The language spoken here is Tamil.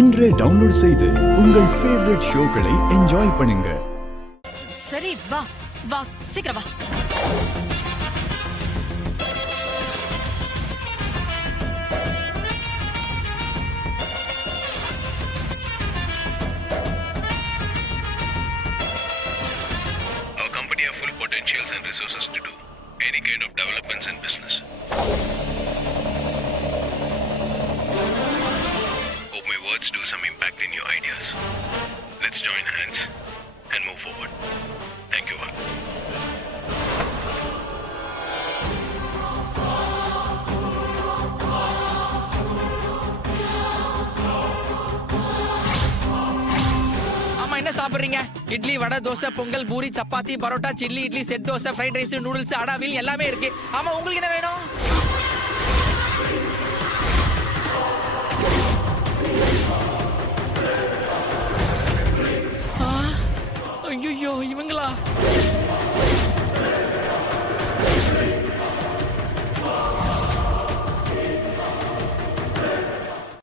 இன்றே டவுன்லோட் செய்து உங்கள் ஃபேவரட் ஷோக்களை என்ஜாய் பண்ணுங்க. சரி வா வா சீக்கிரம் வா. Our company have full potentials and resources to do any kind of developments in business. Hope my words do some impact in your ideas. Let's join hands and move forward. Thank you all. ஆமா, என்ன சாப்பிடுறீங்க? Idli, vada, dosa, pongal, puri, chapati, parotta, chilli idli, set dosa, fried rice, noodles, அடாவில் எல்லாமே இருக்கு. ஆமா, உங்களுக்கு என்ன வேணும்? ஐயோ இவங்களா?